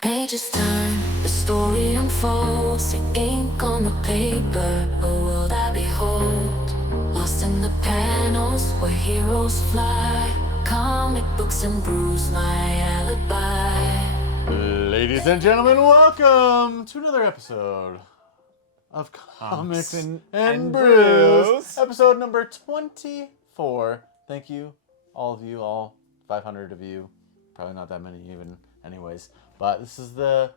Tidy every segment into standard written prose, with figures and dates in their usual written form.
Pages turn, the story unfolds, the ink on the paper, a world I behold. Lost in the panels where heroes fly, comic books and brews, my alibi. Ladies and gentlemen, welcome to another episode of Comics and Brews. Episode number 24. Thank you, all 500 of you. Probably not that many even anyways. But this is the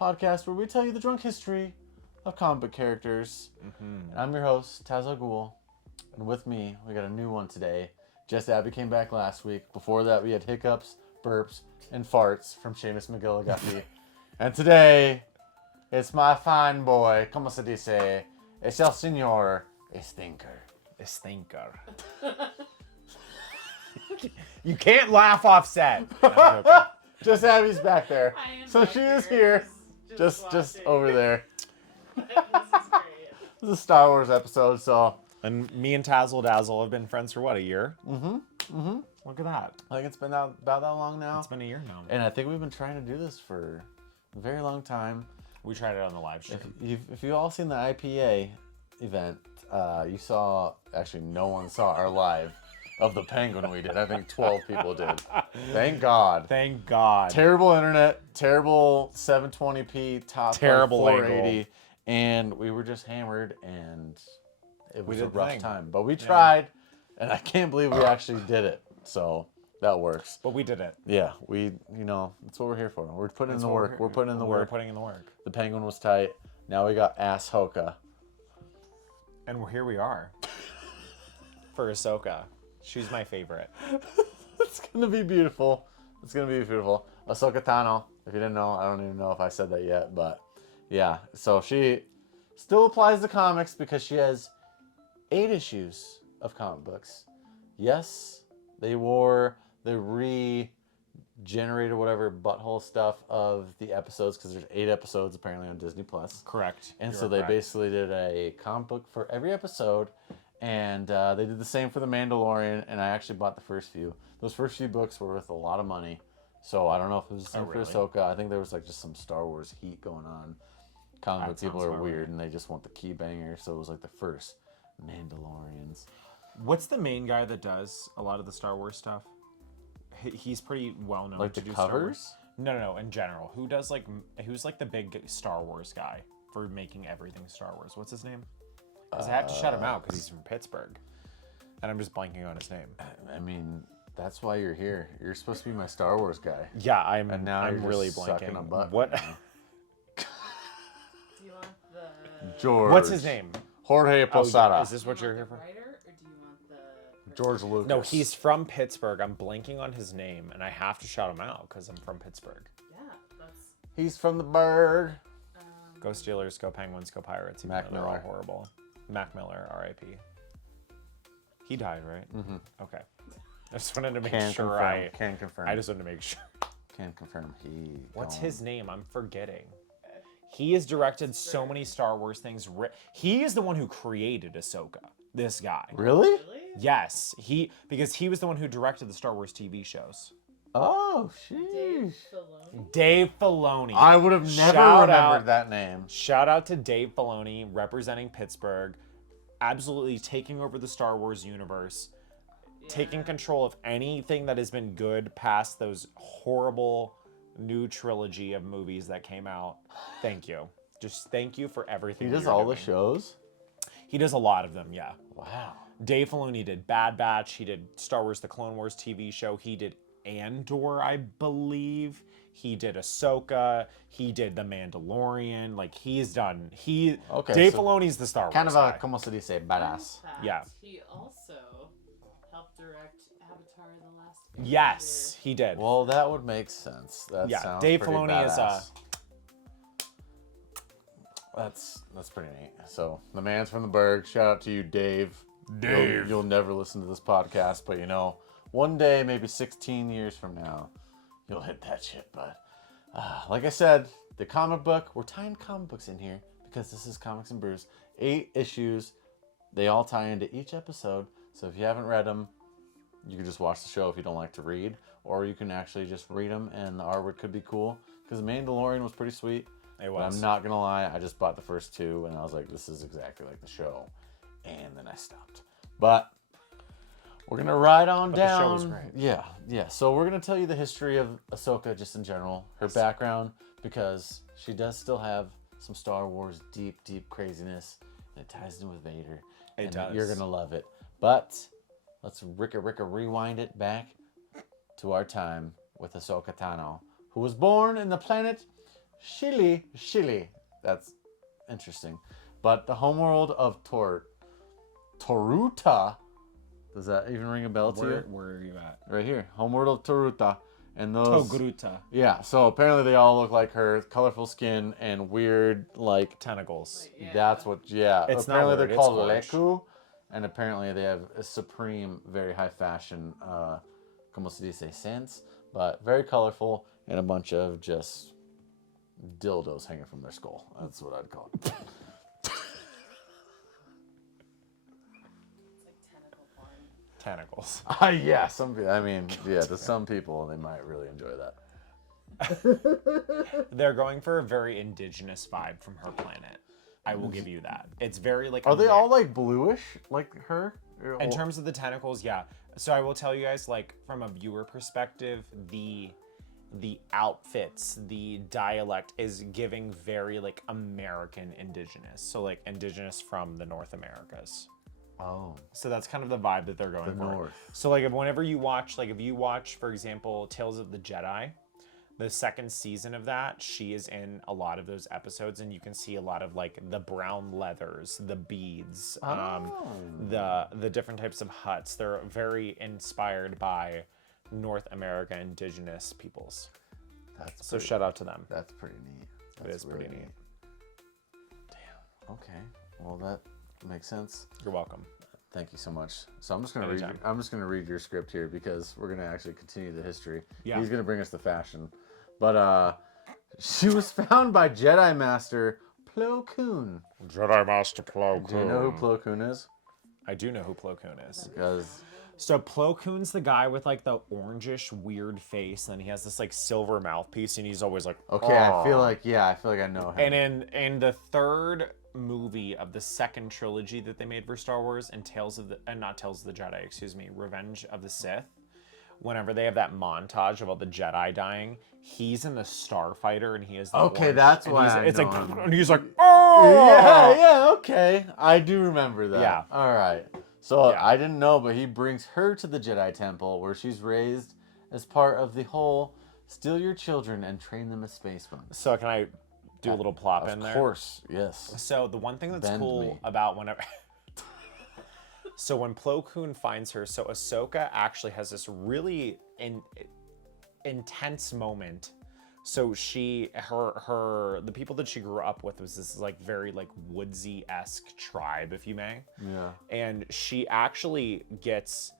podcast where we tell you the drunk history of comic book characters. And I'm your host, TazAlGhul. And with me, we got a new one today. Just Abby came back last week. Before that, we had hiccups, burps, and farts from Seamus McGillicuddy. And today, it's my fine boy, como se dice, es el señor Stinker. Stinker. You can't laugh off set. Just Abby's back there. I am So back she is here. here. Just over there. This is great. This is a Star Wars episode, so And me and TazAlGhul have been friends for what, a year? Look at that. I think it's been about that long now. It's been a year now. And I think we've been trying to do this for a very long time. We tried it on the live stream. If you've all seen the IPA event, you saw, actually no one saw our live of the Penguin we did. I think 12 people did. Thank God. Thank God. Terrible internet, terrible 720p, top Terrible 480, angle. and we were just hammered, and it was a did the rough thing. time. But we tried, and I can't believe we actually did it. So that works. But we did it. Yeah, that's what we're here for. We're putting in the work. We're putting in the We're work. putting in the work. The Penguin was tight. Now we got Ahsoka. And here we are. For Ahsoka. She's my favorite. It's gonna be beautiful. It's gonna be beautiful. Ahsoka Tano. If you didn't know, I don't even know if I said that yet, but yeah. So she still applies to comics because she has 8 issues of comic books. Yes, they wore the regenerated whatever butthole stuff of the episodes because there's 8 episodes apparently on Disney Plus. Correct. And You so are they correct. basically did a comic book for every episode, and they did the same for The Mandalorian, and I actually bought the first few. Those first few books were worth a lot of money, so I don't know if it was the same really? for Ahsoka. I think there was like just some Star Wars heat going on. Comic book people sounds are about weird, right. and they just want the key banger, so it was like the first Mandalorians. What's the main guy that does a lot of the Star Wars stuff? He's pretty well known Like to the do Star Wars. covers? No, in general. Who's like the big Star Wars guy for making everything Star Wars? What's his name? Because I have to shut him out because he's from Pittsburgh. And I'm just blanking on his name. I mean, that's why you're here. You're supposed to be my Star Wars guy. Yeah, I'm And now I'm you're really just sucking blanking. a butt What right now. Do you want the George. What's his name? Jorge Posada. Is this what you're here for? writer, or do you want the? George Lucas. No, he's from Pittsburgh. I'm blanking on his name and I have to shout him out because I'm from Pittsburgh. Yeah, that's. He's from the bird. Go Steelers, go Penguins, go Pirates. even Mac though they're all Miller. horrible. Mac Miller, R.I.P. He died, right? Mm-hmm. Okay. I just wanted to make Can sure confirm. Can confirm. I just wanted to make sure. Can confirm. What's gone. his name? I'm forgetting. He has directed so many Star Wars things. He is the one who created Ahsoka. This guy. Really? Really? Yes, because he was the one who directed the Star Wars TV shows. Oh, Dave sheesh. Filoni. Dave Filoni. I would have never Shout remembered out. that name. Shout out to Dave Filoni representing Pittsburgh, absolutely taking over the Star Wars universe, taking control of anything that has been good past those horrible new trilogy of movies that came out. Thank you. Just thank you for everything. He does you're all the doing. shows? He does a lot of them, yeah. Wow. Dave Filoni did Bad Batch. He did Star Wars: The Clone Wars TV show. He did Andor, I believe. He did Ahsoka. He did The Mandalorian. Like, he's done. Okay, Dave so Filoni's the Star Wars Kind of guy. a, como se dice, badass. Fun fact, Yeah. He also helped direct Avatar: The Last Airbender. Yes, he did. Well, that would make sense. That Yeah, sounds Dave pretty Filoni is, badass. That's pretty neat. So, the man's from the Berg. Shout out to you, Dave. You'll never listen to this podcast, but one day, maybe 16 years from now, you'll hit that shit. But like I said, the comic book, we're tying comic books in here because this is Comics and Brews. 8 issues. They all tie into each episode. So if you haven't read them, you can just watch the show if you don't like to read, or you can actually just read them and the artwork could be cool. because Mandalorian was pretty sweet. It But was. I'm not gonna lie, I just bought the first 2 and I was like, this is exactly like the show, and then I stopped. But we're gonna ride on But down. the show was great. Yeah. So we're gonna tell you the history of Ahsoka just in general, her background, because she does still have some Star Wars deep craziness, and it ties in with Vader. It and You're does. gonna love it. But let's Ricka rewind it back to our time with Ahsoka Tano, who was born in the planet Shili. That's interesting. But the homeworld of Toruta. Does that even ring a bell to you? Where are you at? Right here. Homeworld of Toruta. And those. Togruta. Yeah, so apparently they all look like her. Colorful skin and weird, like. Tentacles. Yeah. That's what. Yeah. It's not apparently weird, they're it's called gorge. Leku. And apparently they have a supreme, very high fashion, como se dice, sense. But very colorful and a bunch of just dildos hanging from their skull. That's what I'd call it. It's like tentacle porn. Tentacles. Yeah, to some people, they might really enjoy that. They're going for a very indigenous vibe from her planet. I will give you that. It's very like. Are they a all mix. like bluish, like her? In terms of the tentacles, yeah. So I will tell you guys, like from a viewer perspective, the outfits, the dialect is giving very like American indigenous. So like indigenous from the North Americas. Oh, So that's kind of the vibe that they're going the for. North. So like if you watch, for example, Tales of the Jedi, the second season of that, she is in a lot of those episodes, and you can see a lot of like the brown leathers, the beads, the different types of huts. They're very inspired by North America indigenous peoples. So shout out to them. That's pretty neat. It is pretty neat. Damn. Okay. Well, that makes sense. You're welcome. Thank you so much. So I'm just gonna Anytime. read your script here because we're gonna actually continue the history. Yeah. He's gonna bring us the fashion, but she was found by Jedi Master Plo Koon. Jedi Master Plo Do you know who Plo Koon is? I do know who Plo Koon is. Because So Plo Koon's the guy with like the orangish weird face, and then he has this like silver mouthpiece, and he's always like, okay, I "Aw." feel like I know him. And in the third movie of the second trilogy that they made for Star Wars, and not Tales of the Jedi, excuse me, Revenge of the Sith, whenever they have that montage of all the Jedi dying, he's in the Starfighter, and he is the Okay, orange, that's and why he's, I it's know like, him. and he's like, oh Yeah, okay. I do remember that. Yeah. All right. So Yeah. I didn't know, but he brings her to the Jedi Temple where she's raised as part of the whole steal your children and train them as spacemen. So can I do a little plop in there? Of course, yes. So the one thing that's Bend cool me. about whenever so when Plo Koon finds her, so Ahsoka actually has this really intense moment. So the people that she grew up with was this like very like woodsy-esque tribe, if you may. Yeah. And she actually gets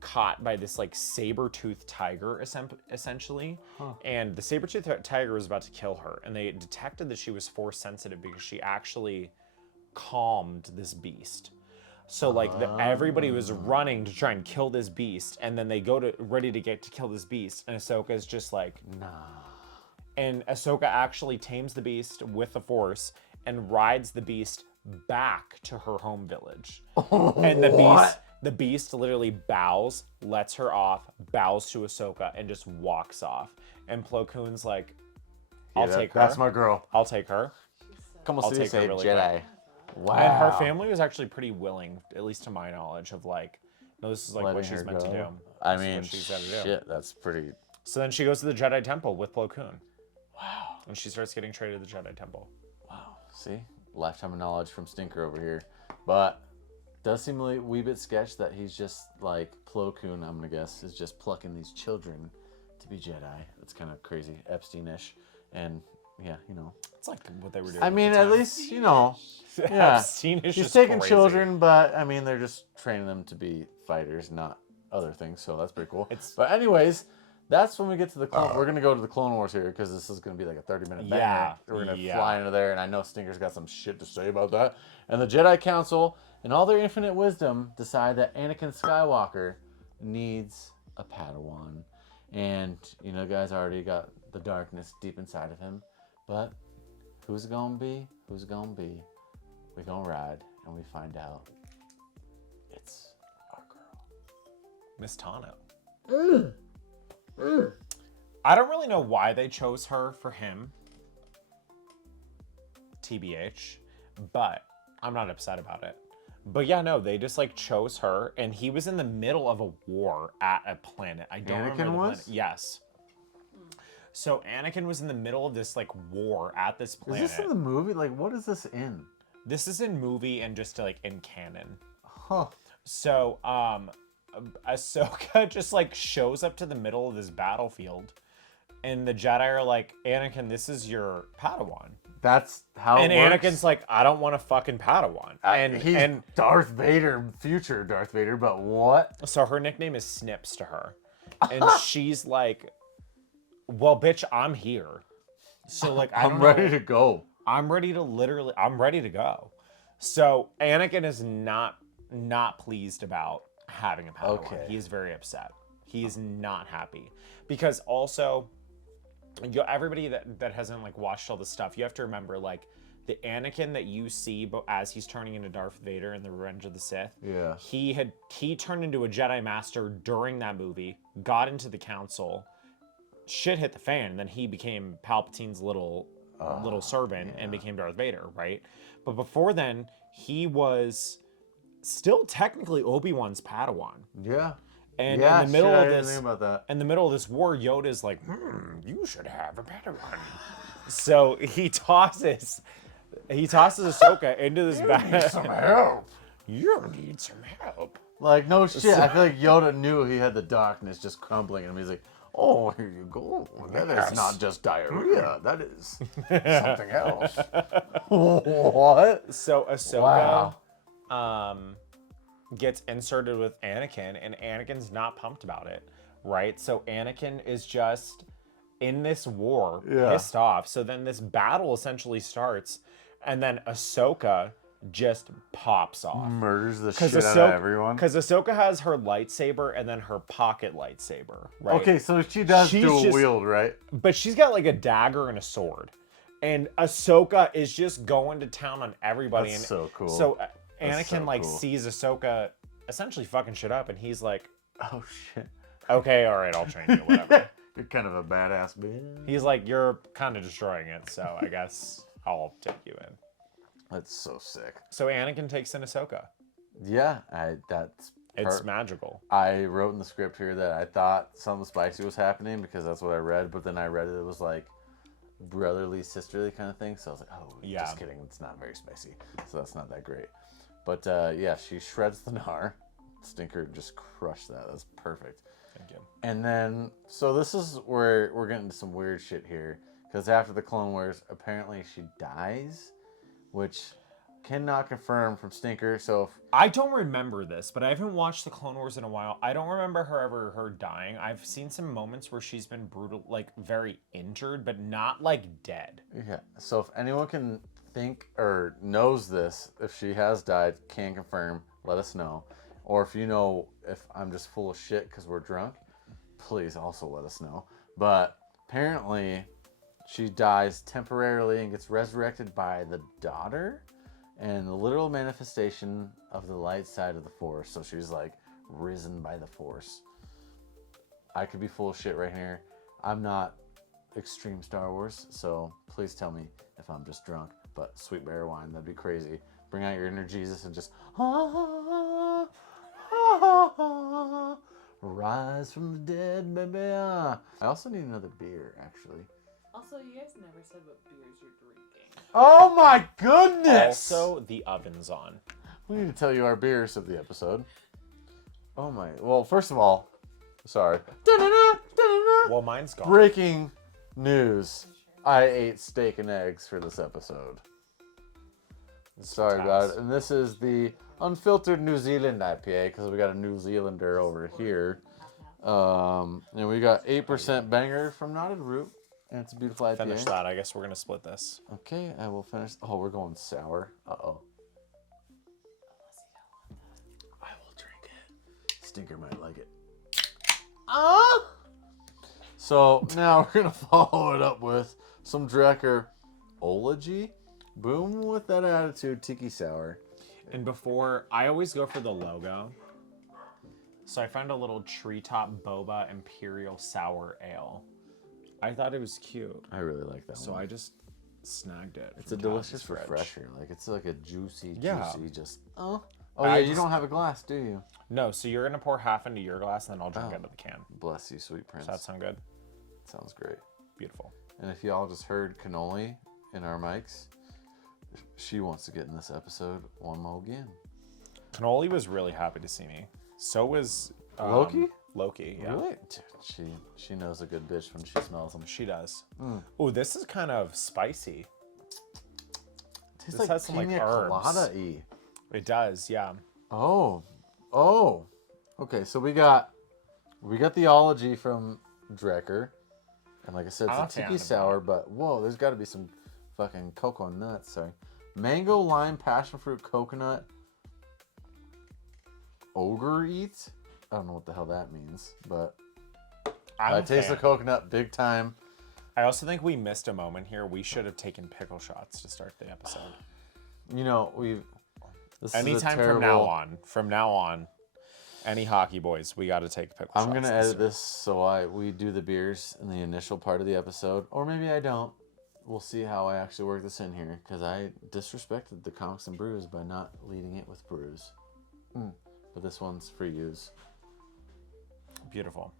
caught by this like saber-toothed tiger essentially. And the saber-toothed tiger was about to kill her, and they detected that she was force sensitive because she actually calmed this beast. So like everybody was running to try and kill this beast, and then they go ready to get to kill this beast, and Ahsoka's just like, Nah. and Ahsoka actually tames the beast with the Force and rides the beast back to her home village. And the beast literally bows, lets her off, bows to Ahsoka, and just walks off. And Plo Koon's like, I'll take her. That's my girl. I'll take her. Como I'll se take her dice really Jedi. Wow. And her family was actually pretty willing, at least to my knowledge, of like, no, this is like Letting what she's her meant to go. do. I This is mean, what she's gotta do. shit, that's pretty. So then she goes to the Jedi Temple with Plo Koon. Wow. And she starts getting traded to the Jedi Temple. Wow. See? Lifetime of knowledge from Stinker over here. But does seem a wee bit sketch that he's just like Plo Koon, I'm gonna guess, is just plucking these children to be Jedi. It's kind of crazy, Epstein-ish. And yeah, you know. It's like what they were doing. I mean, the at time. least, you know. Yeah. Epstein is She's just taking crazy. children, but I mean, they're just training them to be fighters, not other things. So that's pretty cool. But anyways, that's when we get to the Clone. We're gonna go to the Clone Wars here because this is gonna be like a 30-minute banger. Yeah, We're gonna yeah. fly into there, and I know Stinker's got some shit to say about that. And the Jedi Council, in all their infinite wisdom, decide that Anakin Skywalker needs a Padawan. And you know, guys, I already got the darkness deep inside of him. But who's it gonna be? Who's it gonna be? We gonna ride and we find out it's our girl, Miss Tano. I don't really know why they chose her for him. TBH. But I'm not upset about it. But yeah, no, they just like chose her, and he was in the middle of a war at a planet. I don't remember the planet. Yes. So Anakin was in the middle of this like war at this planet. Is this in the movie? Like, what is this in? This is in movie and just like in canon. Huh. So Ahsoka just like shows up to the middle of this battlefield, and the Jedi are like, Anakin, this is your Padawan. That's how And it works. Anakin's like, I don't want a fucking Padawan. He's Darth Vader, future Darth Vader, but what? So her nickname is Snips to her. And she's like, well, bitch, I'm here. So like, I'm ready to go. I'm ready to go. So Anakin is not pleased about having a Padawan. Okay. He is very upset. He is not happy. Because also, everybody that hasn't like watched all this stuff, you have to remember like the Anakin that you see as he's turning into Darth Vader in the Revenge of the Sith. Yeah. He turned into a Jedi Master during that movie, got into the Council, shit hit the fan, and then he became Palpatine's little servant and became Darth Vader, right? But before then, he was still technically Obi-Wan's Padawan. Yeah. And yeah, in the middle of I didn't this, think about that. in the middle of this war, Yoda's like, you should have a Padawan. So he tosses Ahsoka into this battle. Some help. You need some help. Like, no shit. I feel like Yoda knew he had the darkness just crumbling him. He's like, oh, here you go. That is not just diarrhea. That is something else. What? So Ahsoka gets inserted with Anakin, and Anakin's not pumped about it, right? So Anakin is just in this war, pissed off. So then this battle essentially starts, and then Ahsoka just pops off. Murders the shit out of everyone. Because Ahsoka has her lightsaber and then her pocket lightsaber, right? Okay, so she does dual wield, right? But she's got like a dagger and a sword. And Ahsoka is just going to town on everybody. That's so cool. So Anakin sees Ahsoka essentially fucking shit up, and he's like, oh shit. Okay, all right, I'll train you, whatever. You're kind of a badass bitch. He's like, you're kind of destroying it, so I guess I'll take you in. That's so sick. So Anakin takes in Ahsoka. Yeah, It's magical. I wrote in the script here that I thought something spicy was happening because that's what I read, but then I read it was like brotherly, sisterly kind of thing. So I was like, oh, just kidding. It's not very spicy. So that's not that great. But yeah, she shreds the Nar. Stinker just crushed that. That's perfect. Thank you. And then, so this is where we're getting into some weird shit here. Because after the Clone Wars, apparently she dies, which cannot confirm from Stinker. So I don't remember this, but I haven't watched the Clone Wars in a while. I don't remember her dying. I've seen some moments where she's been brutal, like very injured, but not like dead. Yeah. So if anyone can think or knows this, if she has died, can confirm, let us know. Or if you know if I'm just full of shit because we're drunk, please also let us know. But apparently she dies temporarily and gets resurrected by the daughter and the literal manifestation of the light side of the Force. So she's like risen by the Force. I could be full of shit right here. I'm not extreme Star Wars, so please tell me if I'm just drunk. But sweet berry wine, that'd be crazy. Bring out your inner Jesus and just rise from the dead, baby. I also need another beer, actually. Also, you guys never said what beers you're drinking. Oh my goodness! Also, the oven's on. We need to tell you our beers of the episode. Oh my. Well, first of all, sorry. Well, mine's gone. Breaking news. I ate steak and eggs for this episode. Sorry about it. And this is the unfiltered New Zealand IPA because we got a New Zealander over here. And we got 8% banger from Knotted Root. And it's a beautiful IPA. Finish that. I guess we're going to split this. Okay, I will finish. Oh, we're going sour. Uh-oh. I will drink it. Stinker might like it. So now we're gonna follow it up with some Drecker Ology. Boom with that attitude, Tiki Sour. And before, I always go for the logo. So I found a little treetop boba imperial sour ale. I thought it was cute, I really like that so one. I just snagged it. It's a delicious refresher. Like it's like a juicy, Yeah. just yeah, you just- don't have a glass, do you? No, so you're gonna pour half into your glass, and then I'll drink out of the can. Bless you, sweet prince. Does that sound good? Sounds great. Beautiful. And if y'all just heard cannoli in our mics, she wants to get in this episode one more again. Cannoli was really happy to see me. So was Loki? Loki, yeah. Really? Dude, she knows a good bitch when she smells them. She does. Oh, this is kind of spicy. Tastes This like has some, like, pina herbs. colada-y. It does, yeah. Oh. Okay, so we got the ology from Drecker. And like I said, I'm a it's a fan tiki of sour, but whoa, there's got to be some fucking cocoa nuts. Sorry. Mango, lime, passion fruit, coconut. Ogre eats? I don't know what the hell that means, but I'm I a taste the fan. coconut big time. I also think we missed a moment here. We should have taken pickle shots to start the episode. You know, this is a Anytime terrible, from now on, any hockey boys, we got to take pickle shots. I'm gonna edit this so we do the beers in the initial part of the episode, or maybe I don't. We'll see how I actually work this in here, because I disrespected the Comics and Brews by not leading it with brews. But this one's for use. Beautiful.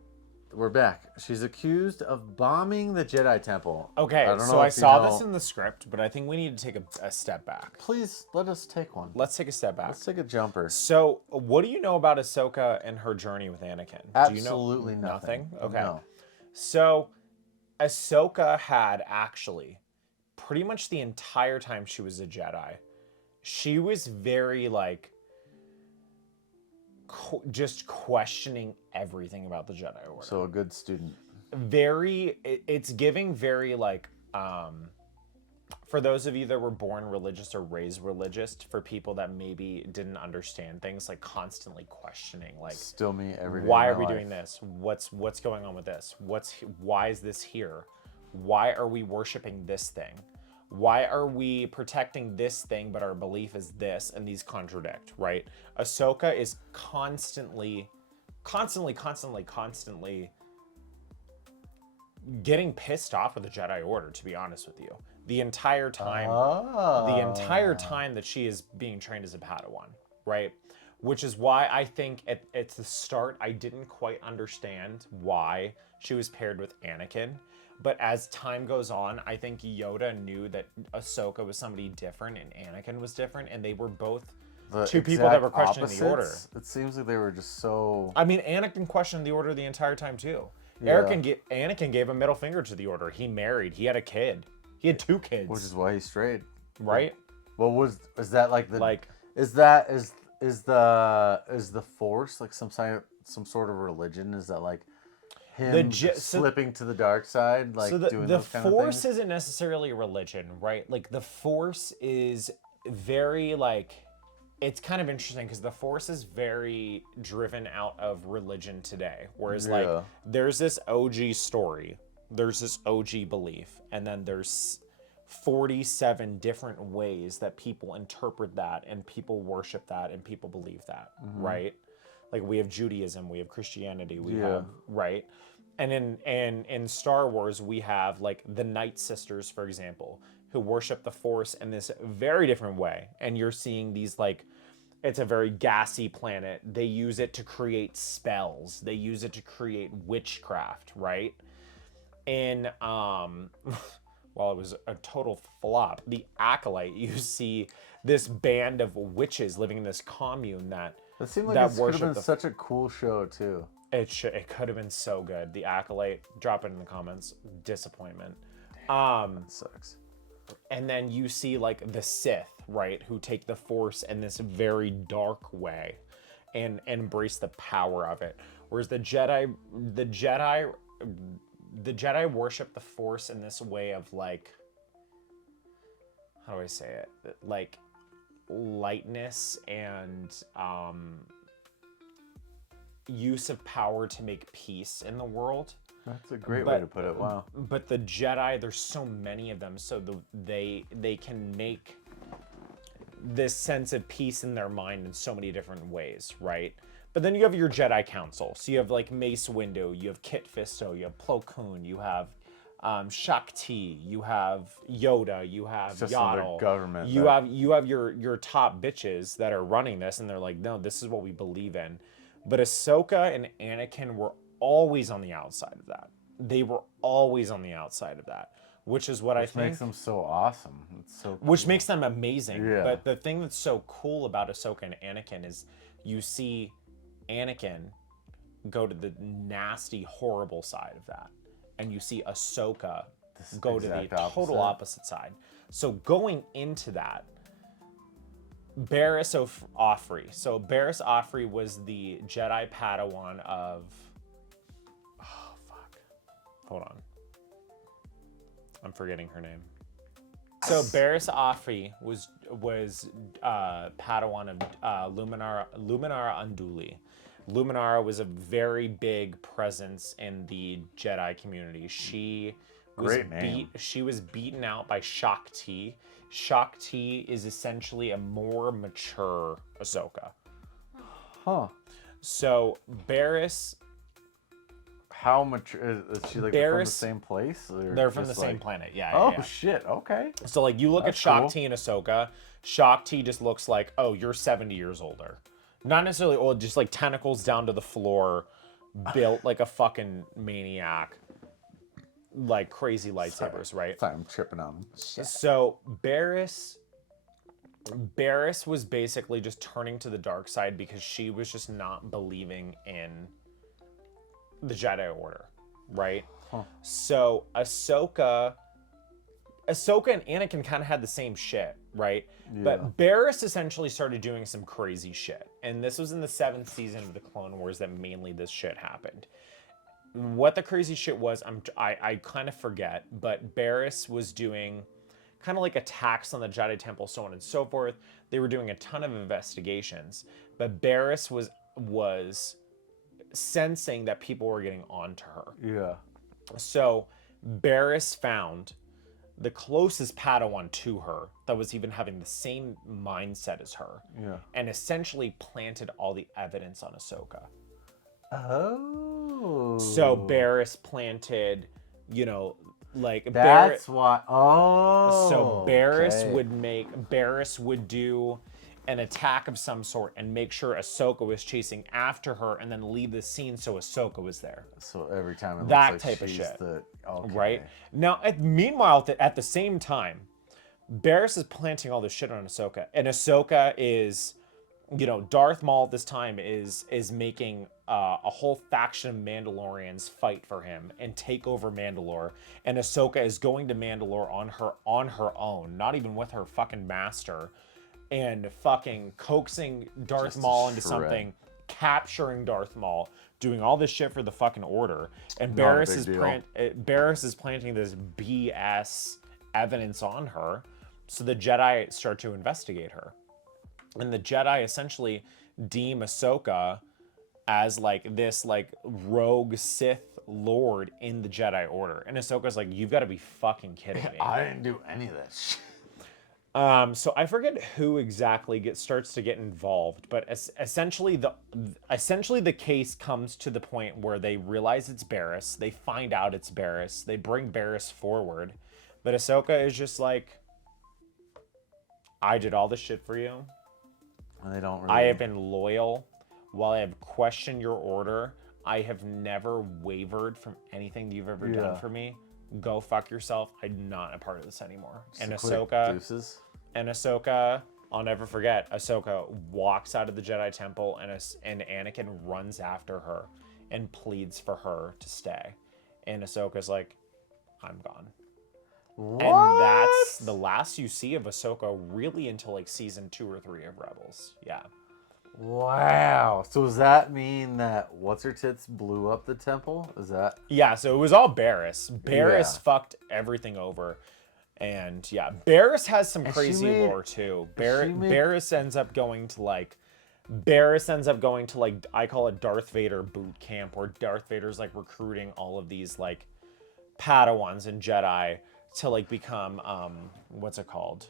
We're back. She's accused of bombing the Jedi Temple. Okay, don't know so I if you saw know- this in the script, but I think we need to take a step back. Please let us take one. Let's take a step back. Let's take a jumper. So, what do you know about Ahsoka and her journey with Anakin? Absolutely Do you know nothing. Okay. No. So, Ahsoka had actually, pretty much the entire time she was a Jedi, she was very like, just questioning everything about the Jedi Order. So a good student. It's giving very like, for those of you that were born religious or raised religious, for people that maybe didn't understand things, like constantly questioning, like, Still me every day. why of are my we doing life. this? What's going on with this? Why is this here? Why are we worshiping this thing? Why are we protecting this thing, but our belief is this, and these contradict, right? Ahsoka is constantly getting pissed off with the Jedi Order, to be honest with you. The entire time that she is being trained as a Padawan, right? Which is why I think at the start, I didn't quite understand why she was paired with Anakin. But as time goes on, I think Yoda knew that Ahsoka was somebody different and Anakin was different, and they were both The two people that were exact questioning the Order. opposites. It seems like they were just so. I mean, Anakin questioned the Order the entire time too. Yeah. Anakin gave a middle finger to the Order. He married. He had a kid. He had 2 kids. Which is why he strayed. right. Well, is that like the Like, is the Force like some sort of religion? Is that like him slipping to the dark side, like so doing the those kind of Force things? isn't necessarily a religion, right? Like the Force is very like, it's kind of interesting because the Force is very driven out of religion today. Whereas like Yeah. there's this OG story, there's this OG belief, and then there's 47 different ways that people interpret that and people worship that and people believe that, right? Like we have Judaism, we have Christianity, we have, right? And in Star Wars, we have like the Night Sisters, for example, who worship the Force in this very different way. And you're seeing these like, it's a very gassy planet. They use it to create spells. They use it to create witchcraft, right? In well, it was a total flop. The Acolyte, you see this band of witches living in this commune that It seemed like that this could have worship been the- such a cool show too. it could have been so good. The Acolyte, drop it in the comments. Disappointment. That sucks. And then you see like the Sith, right, who take the Force in this very dark way and embrace the power of it. Whereas the Jedi worship the Force in this way of like, how do I say it? Like lightness and use of power to make peace in the world. That's a great way to put it. Wow. But the Jedi, there's so many of them, so they can make this sense of peace in their mind in so many different ways, right? But then you have your Jedi Council. So you have like Mace Windu, you have Kit Fisto, you have Plo Koon, you have Shakti, you have Yoda, you have Just another Yaddle. government You that- have your top bitches that are running this, and they're like, no, this is what we believe in. But Ahsoka and Anakin were always on the outside of that. They were always on the outside of that, which is what I think makes them so awesome. It's so cool. which makes them amazing. Yeah. But the thing that's so cool about Ahsoka and Anakin is you see Anakin go to the nasty, horrible side of that. And you see Ahsoka go to the exact total opposite side. So going into that, Barriss Offrey. So Barriss Offrey was the Jedi Padawan of... Oh, fuck. Hold on. I'm forgetting her name. So Barriss Offrey was Padawan of Luminara Unduli. Luminara was a very big presence in the Jedi community. She was beaten out by Shakti. Shakti is essentially a more mature Ahsoka. Huh. So Barriss, How much is she like from the Barriss- same place? Or they're from the just same like- planet. Yeah. Oh yeah. shit. Okay. So like you look That's at Shakti and Ahsoka, Shakti just looks like, oh, you're 70 years older. Not necessarily old, just like tentacles down to the floor, built like a fucking maniac, like crazy lightsabers, right? Sorry, I'm tripping on. Shit. So Barriss was basically just turning to the dark side because she was just not believing in the Jedi Order, right? Huh. So Ahsoka and Anakin kind of had the same shit, right? Yeah. But Barriss essentially started doing some crazy shit. And this was in the 7th season of the Clone Wars that mainly this shit happened. What the crazy shit was, I kind of forget, but Barriss was doing kind of like attacks on the Jedi Temple, so on and so forth. They were doing a ton of investigations, but Barriss was sensing that people were getting onto her. Yeah. So Barriss found the closest Padawan to her that was even having the same mindset as her, Yeah. and essentially planted all the evidence on Ahsoka. Oh. So Barriss planted, like That's why. Oh. So Barriss okay. Barriss would do an attack of some sort and make sure Ahsoka was chasing after her, and then leave the scene so Ahsoka was there. So every time it That looks like type of she's shit. Okay. Right? Now, meanwhile, at the same time, Barriss is planting all this shit on Ahsoka, and Ahsoka is, Darth Maul at this time is making a whole faction of Mandalorians fight for him and take over Mandalore, and Ahsoka is going to Mandalore on her own, not even with her fucking master, and fucking coaxing Darth Just to Maul into shred. something, capturing Darth Maul, doing all this shit for the fucking Order, and Not a Barriss big is deal. Barriss is planting this BS evidence on her, so the Jedi start to investigate her, and the Jedi essentially deem Ahsoka as like this like rogue Sith Lord in the Jedi Order, and Ahsoka's like, you've got to be fucking kidding me. I didn't do any of that shit. So I forget who exactly starts to get involved, but essentially the case comes to the point where they realize it's Barriss, they find out it's Barriss, they bring Barriss forward, but Ahsoka is just like, I did all this shit for you. And they don't really. I have been loyal. While I have questioned your order, I have never wavered from anything that you've ever Yeah. done for me. Go fuck yourself. I'm not a part of this anymore. Just And a quick Ahsoka, deuces. I'll never forget, Ahsoka walks out of the Jedi Temple, and Anakin runs after her and pleads for her to stay. And Ahsoka's like, I'm gone. What? And that's the last you see of Ahsoka really until like season 2 or 3 of Rebels. Yeah. Wow. So does that mean that what's her tits blew up the temple? Is that? Yeah, so it was all Barriss. Barriss Yeah. fucked everything over. And yeah, Barriss has some And crazy she made- lore too. she made- Barriss ends up going to like Barriss ends up going to like, I call it Darth Vader boot camp, where Darth Vader's like recruiting all of these like Padawans and Jedi to like become what's it called?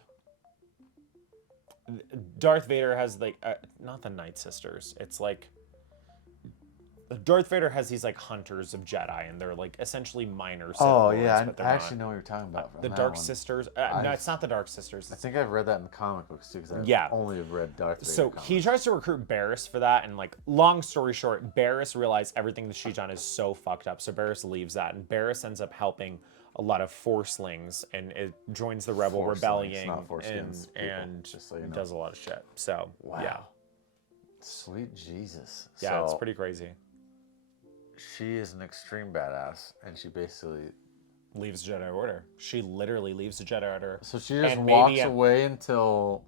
Darth Vader has like not the Night Sisters. It's like Darth Vader has these like hunters of Jedi, and they're like essentially minor Sith lords, but they're I actually not. know what you're talking about. The from Dark that one. Sisters. No, it's not the Dark Sisters. I think I've read that in the comic books too, because Yeah. only have read Darth Vader So comics. he tries to recruit Barriss for that, and like, long story short, Barriss realized everything that she's done is so fucked up, so Barriss leaves that, and Barriss ends up helping a lot of Forcelings, and it joins the Rebel Forcelings, Rebellion, not foreskins people, and just so you know. does a lot of shit. So yeah, Sweet Jesus. yeah, it's So, pretty crazy. She is an extreme badass, and she basically... Leaves the Jedi Order. She literally leaves the Jedi Order. So she just and walks maybe away until...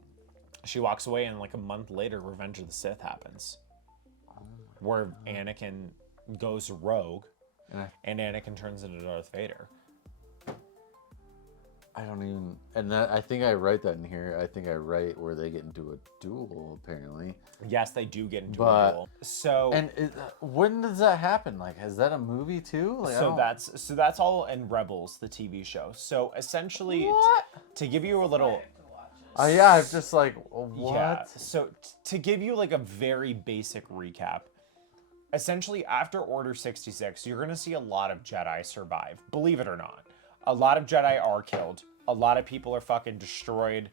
She walks away, and like a month later, Revenge of the Sith happens, where Anakin goes rogue, and Anakin turns into Darth Vader. I don't even... And that, I think I write that in here. I think I write where they get into a duel, apparently. Yes, they do get into But- a duel. So And when does that happen? Like, is that a movie too? Like, I so don't- that's all in Rebels, the TV show. So essentially, What? to give you a little, I have to watch it. Oh yeah, I'm just like, what? yeah. So to give you like a very basic recap, essentially after Order 66, you're gonna see a lot of Jedi survive. Believe it or not, a lot of Jedi are killed. A lot of people are fucking destroyed,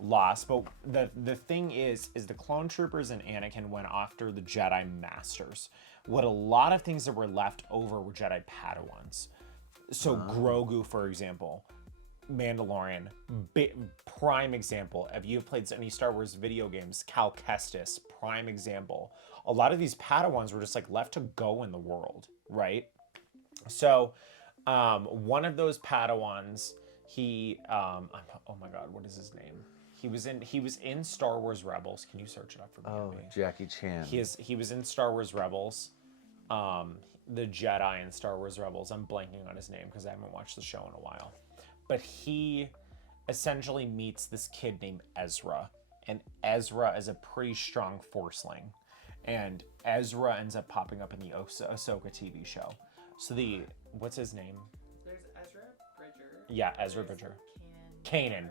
lost. But the thing is the clone troopers and Anakin went after the Jedi Masters. What a lot of things that were left over were Jedi Padawans. So Grogu, for example, Mandalorian, prime example. If you've played any Star Wars video games, Cal Kestis, prime example. A lot of these Padawans were just like left to go in the world, right? So one of those Padawans, he oh my god, what is his name? He was in Star Wars Rebels. Can you search it up for me? Oh, Jackie Chan. He was in Star Wars Rebels. The Jedi in Star Wars Rebels. I'm blanking on his name because I haven't watched the show in a while. But he essentially meets this kid named Ezra. And Ezra is a pretty strong Forceling. And Ezra ends up popping up in the Ahsoka TV show. So what's his name? There's Ezra Bridger. Yeah, Ezra Bridger. Kanan. Kanan.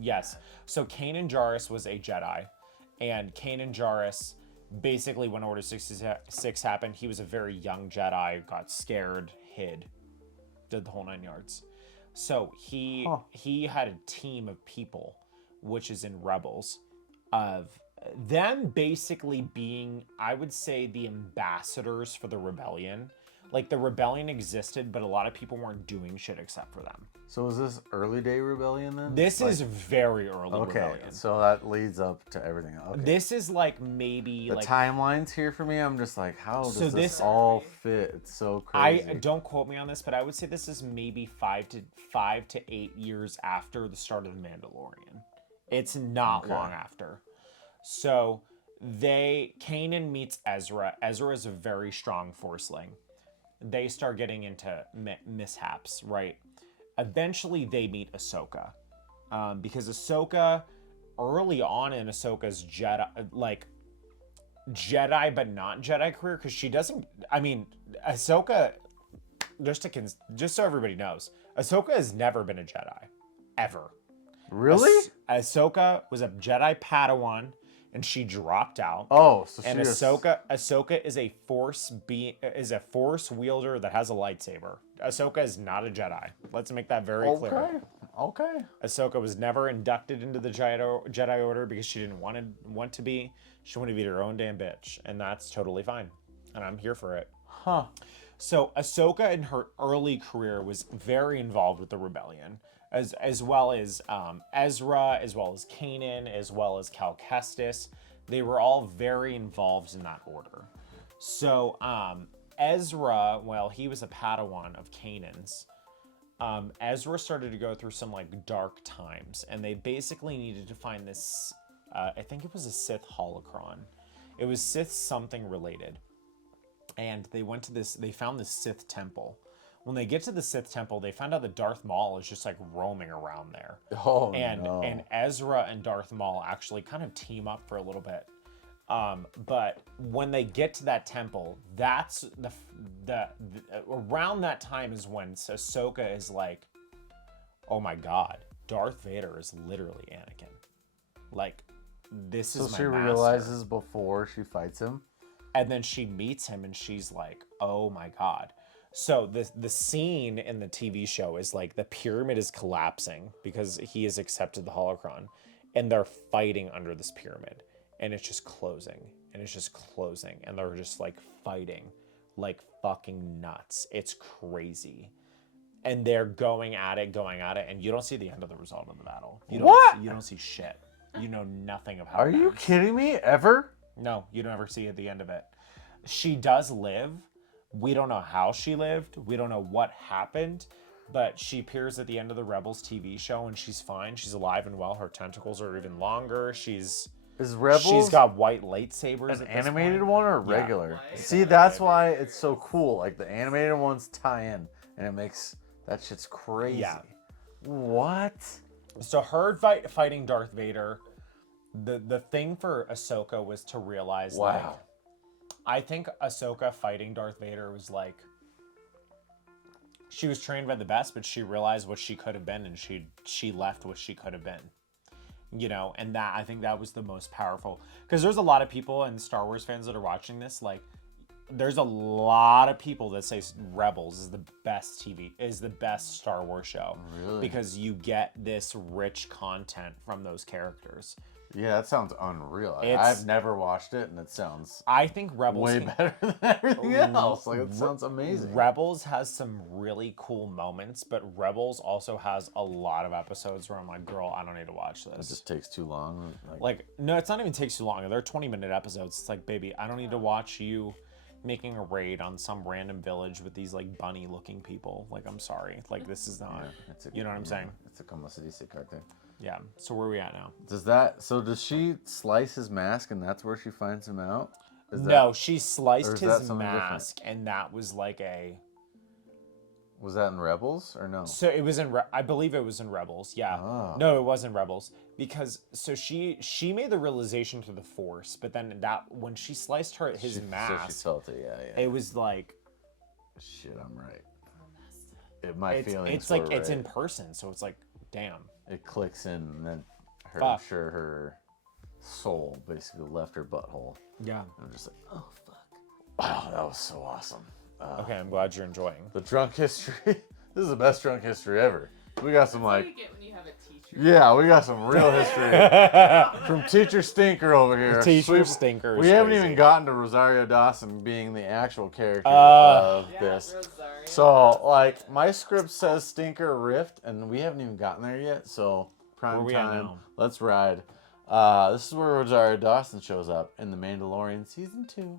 Yes. So Kanan Jarrus was a Jedi. And Kanan Jarrus, basically when Order 66 happened, he was a very young Jedi, got scared, hid, did the whole 9 yards. So he had a team of people, which is in Rebels, of them basically being, I would say, the ambassadors for the rebellion. Like, the rebellion existed, but a lot of people weren't doing shit except for them. So is this early day rebellion then? This is very early okay. rebellion. So that leads up to everything. Okay. This is like maybe The like timelines here for me, I'm just like, how does So this this- all fit? It's so crazy. I don't quote me on this, but I would say this is maybe 5 to 8 years after the start of the Mandalorian. It's not long after. So Kanan meets Ezra. Ezra is a very strong Forceling. They start getting into mishaps, right? Eventually, they meet Ahsoka, because Ahsoka, early on in Ahsoka's Jedi but not Jedi career, because she doesn't. I mean, Ahsoka, just so everybody knows, Ahsoka has never been a Jedi, ever. Really? Ahsoka was a Jedi Padawan, and she dropped out. Oh, so And she was... Ahsoka is a force wielder that has a lightsaber. Ahsoka is not a Jedi. Let's make that very clear. Okay. Ahsoka was never inducted into the Jedi Order because she didn't want to be. She wanted to be her own damn bitch, and that's totally fine. And I'm here for it. Huh. So Ahsoka in her early career was very involved with the rebellion, as well as Ezra, as well as Kanan, as well as Cal Kestis. They were all very involved in that order. So Ezra, well, he was a Padawan of Kanan's. Ezra started to go through some like dark times, and they basically needed to find this. I think it was a Sith holocron. It was Sith something related, and they went to this. They found this Sith temple. When they get to the Sith temple, they find out that Darth Maul is just like roaming around there. Oh, and no. and Ezra and Darth Maul actually kind of team up for a little bit. But when they get to that temple, that's the around that time is when Ahsoka is like, oh my God, Darth Vader is literally Anakin. Like, this is my she master. realizes before she fights him. And then she meets him and she's like, oh my God. So the scene in the TV show is like the pyramid is collapsing because he has accepted the holocron, and they're fighting under this pyramid, and it's just closing, and it's just closing, and they're just like fighting like fucking nuts. It's crazy. And they're going at it, and you don't see the end of the result of the battle. You don't see shit. You know nothing of how Are it you ends. kidding me? Ever? No, you don't ever see at the end of it. She does live. We don't know how she lived. We don't know what happened, but she appears at the end of the Rebels TV show and she's fine. She's alive and well. Her tentacles are even longer. She's got white lightsabers. An animated one or regular? Yeah. See, that's why it's so cool. Like the animated ones tie in, and it makes that shit's crazy. Yeah. What? So her fighting Darth Vader, the thing for Ahsoka was to realize, like, I think Ahsoka fighting Darth Vader was like, she was trained by the best, but she realized what she could have been, and she left what she could have been. You know, and that, I think that was the most powerful. Because there's a lot of people and Star Wars fans that are watching this, like, there's a lot of people that say Rebels is the best Star Wars show. Really? Because you get this rich content from those characters. Yeah, that sounds unreal. It's- I've never watched it, and it sounds I think Rebels way better than everything else. Like, it sounds amazing. Rebels has some really cool moments, but Rebels also has a lot of episodes where I'm like, girl, I don't need to watch It this. just takes too long. Like, no, it's not even takes too long. They're 20-minute episodes. It's like, baby, I don't need to watch you making a raid on some random village with these like bunny-looking people. Like, I'm sorry. Like, this is not. You know what I'm saying? It's a como se dice cartoon. Yeah. So where are we at now? Does she slice his mask, and that's where she finds him out? No, she sliced or is that his something mask, and that was like a. Was that in Rebels or no? So it was in. I believe it was in Rebels. Yeah. Oh. No, it wasn't Rebels because so she made the realization through the Force, but then that when she sliced his mask, So she felt it. Yeah. it was like Shit, I'm right. My feelings. it's like were it's right. in person, so it's like damn. It clicks in, and then I'm Fuck. sure her soul basically left her butthole. Yeah. I'm just like, oh fuck! Wow, that was so awesome. Okay, I'm glad you're enjoying. The drunk history. This is the best drunk history ever. We got some What do like, you get when you have a teacher? yeah, we got some real history from Teacher Stinker over here. Teacher Stinker. We is haven't crazy. even gotten to Rosario Dawson being the actual character Uh, of Yeah, this. Rosario. So, like, my script says Stinker Rift, and we haven't even gotten there yet. So, Where prime we at time. now? Let's ride. This is where Rosario Dawson shows up in The Mandalorian Season 2.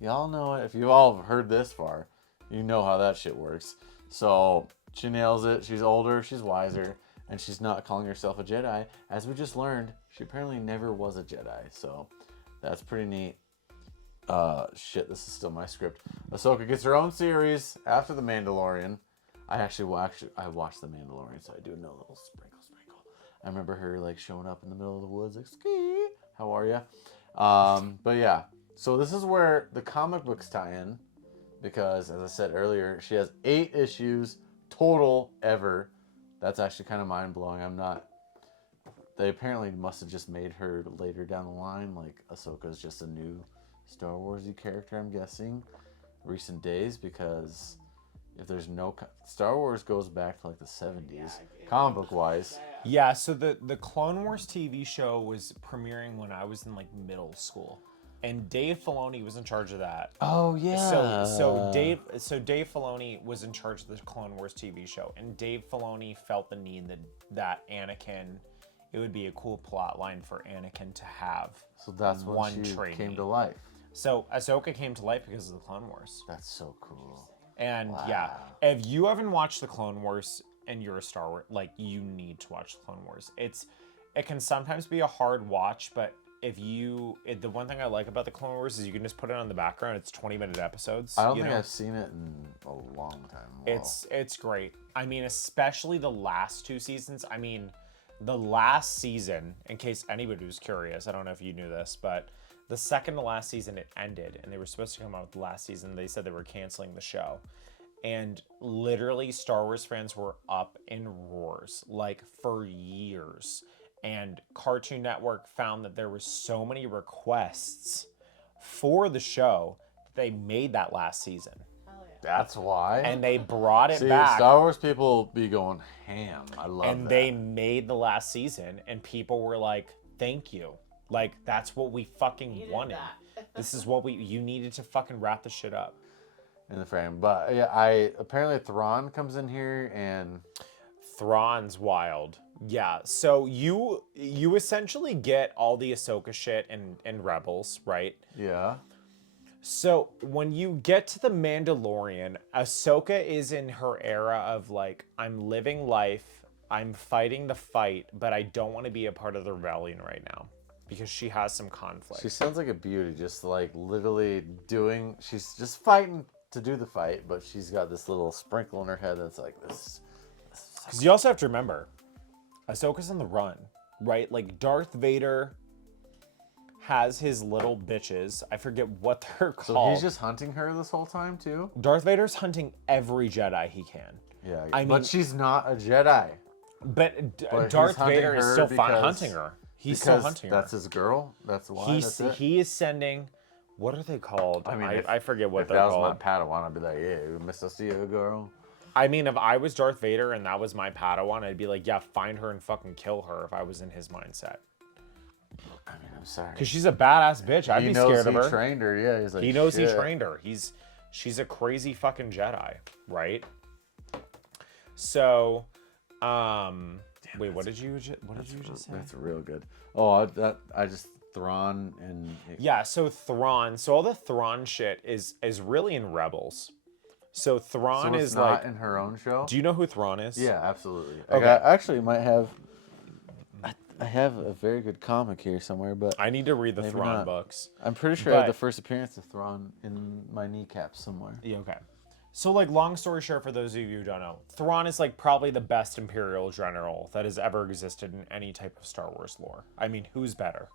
Y'all know it. If you all have heard this far, you know how that shit works. So, she nails it. She's older, she's wiser, and she's not calling herself a Jedi. As we just learned, she apparently never was a Jedi. So, that's pretty neat. Shit, this is still my script. Ahsoka gets her own series after The Mandalorian. I watched The Mandalorian, so I do know a little sprinkle. I remember her like showing up in the middle of the woods, like, ski, how are ya? But yeah, so this is where the comic books tie in, because as I said earlier, she has 8 issues total ever. That's actually kind of mind blowing. They apparently must have just made her later down the line. Like, Ahsoka's just a new Star Warsy character, I'm guessing, recent days, because if there's no Star Wars goes back to like the 70s, comic book wise. Yeah, so the Clone Wars TV show was premiering when I was in like middle school, and Dave Filoni was in charge of that. Oh yeah. So Dave Filoni was in charge of the Clone Wars TV show, and Dave Filoni felt the need that Anakin, it would be a cool plot line for Anakin to have. So that's when one she trainee. came to life. So Ahsoka came to life because of the Clone Wars. That's so cool. And yeah, if you haven't watched the Clone Wars and you're a Star Wars, like, you need to watch the Clone Wars. It can sometimes be a hard watch, but the one thing I like about the Clone Wars is you can just put it on the background. It's 20-minute episodes. I don't think I've seen it in a long time. Wow. It's great. I mean, especially the last 2 seasons. I mean, the last season, in case anybody was curious, I don't know if you knew this, but The second to last season it ended, and they were supposed to come out with the last season. They said they were canceling the show. And literally Star Wars fans were up in roars, like for years. And Cartoon Network found that there were so many requests for the show that they made that last season. Hell yeah. That's why. And they brought it See, back. Star Wars people be going ham. I love And that. they made the last season, and people were like, thank you. Like, that's what we fucking Needed wanted. that. This is what you needed to fucking wrap the shit up. In the frame. But yeah, apparently Thrawn comes in here and Thrawn's wild. Yeah, so you essentially get all the Ahsoka shit in Rebels, right? yeah. So when you get to the Mandalorian, Ahsoka is in her era of like, I'm living life, I'm fighting the fight, but I don't want to be a part of the rebellion right now because she has some conflict. She sounds like a beauty, just like literally she's just fighting to do the fight, but she's got this little sprinkle in her head that's like this. Because you also have to remember, Ahsoka's on the run, right? Like Darth Vader has his little bitches. I forget what they're So called. he's just hunting her this whole time too? Darth Vader's hunting every Jedi he can. Yeah. I mean- but she's not a Jedi. But But Darth he's hunting Vader is her still because- hunting her. He's still Because hunting her. that's his girl. That's why. That's it. He is sending. What are they called? I mean, I forget what if they're that was called. my Padawan, I'd be like, yeah, Miss Ahsoka girl. I mean, if I was Darth Vader and that was my Padawan, I'd be like, yeah, find her and fucking kill her if I was in his mindset. I mean, I'm sorry. Because she's a badass bitch. I'd He be knows scared of he her. trained her. Yeah, he's like, He knows he shit. trained her. She's a crazy fucking Jedi, right? So, wait, what did you just say? That's real good. Oh, I just Thrawn and Yeah, so Thrawn. So all the Thrawn shit is really in Rebels. So Thrawn so it's is not like. in her own show. Do you know who Thrawn is? Yeah, absolutely. Okay. I actually might have. I have a very good comic here somewhere, but I need to read the Maybe Thrawn not. books. I'm pretty sure I have but- the first appearance of Thrawn in my kneecaps somewhere. Yeah, okay. So, like, long story short, for those of you who don't know, Thrawn is, like, probably the best Imperial general that has ever existed in any type of Star Wars lore. I mean, who's better?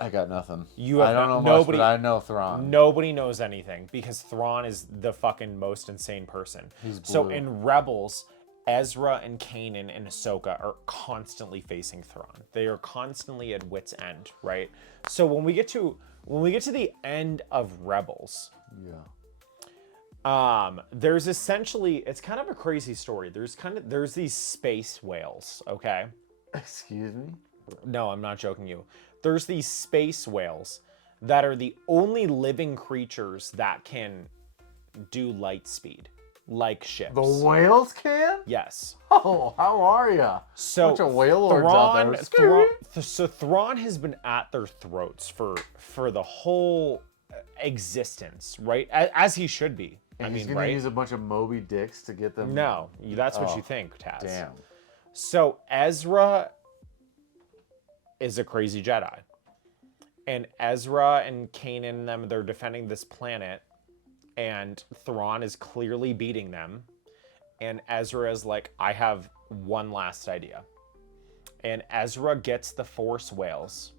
I got nothing. You have I don't no- know much, nobody- but I know Thrawn. Nobody knows anything because Thrawn is the fucking most insane person. He's So, blue. in Rebels, Ezra and Kanan and Ahsoka are constantly facing Thrawn. They are constantly at wit's end, right? So, when we get to the end of Rebels, Yeah. there's essentially, it's kind of a crazy story. There's these space whales, okay? Excuse me. No, I'm not joking you. There's these space whales that are the only living creatures that can do light speed, like ships. The whales can? Yes. Oh, how are ya? So Bunch of whale lords out there. So Thrawn has been at their throats for the whole existence, right? As he should be. And I he's mean, gonna right? use a bunch of Moby Dicks to get them. No, that's what Oh, you think, Taz. Damn. So Ezra is a crazy Jedi. And Ezra and Kanan and them, they're defending this planet. And Thrawn is clearly beating them. And Ezra is like, I have one last idea. And Ezra gets the Force whales